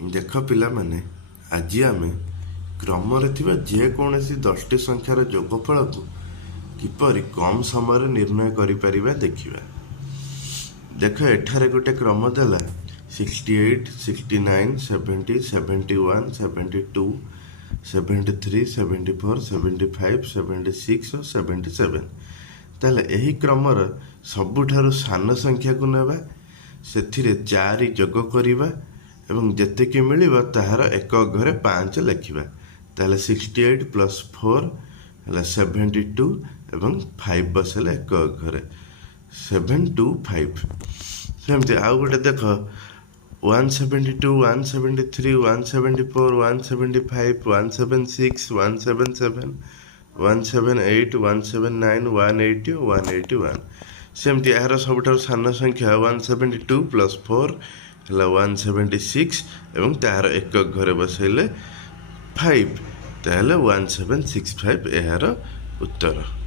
ଦେଖ ପିଲାମାନେ, ଆଜି ଆମେ କ୍ରମରେ ଥିବା ଯେକୌଣସି 10ଟି ସଂଖ୍ୟାର ଯୋଗଫଳକୁ କିପରି କମ୍ ସମୟରେ ନିର୍ଣ୍ଣୟ କରିପାରିବା ଦେଖିବା। ଦେଖ, ଏଠାରେ ଗୋଟେ କ୍ରମ ଦେଲା 68, 69, 70, 71, 72, 73, 74, 75, 76 ଓ 77। ତାହେଲେ ଏହି କ୍ରମର ସବୁଠାରୁ ସାନ ସଂଖ୍ୟାକୁ ନେବା, ସେଥିରେ 4 ଯୋଗ କରିବା ଏବଂ ଯେତିକି ମିଳିବ ତାହାର ଏକ ଘରେ 5 ଲେଖିବା। ତାହେଲେ 68 ପ୍ଲସ୍ 4 ହେଲା 72 ଏବଂ 5 ବସେଇଲେ ଏକ ଘରେ 725। ସେମିତି ଆଉ ଗୋଟେ ଦେଖ 172, 173, 174, 175, 176, 177, 178, 179, 180 ଓ 181। ସେମିତି ଏହାର ସବୁଠାରୁ ସାନ ସଂଖ୍ୟା 172 ପ୍ଲସ୍ 4 ହେଲା 176 ଏବଂ ତାହାର ଏକ ଘରେ ବସେଇଲେ 5, ତାହେଲେ 1765 ଏହାର ଉତ୍ତର।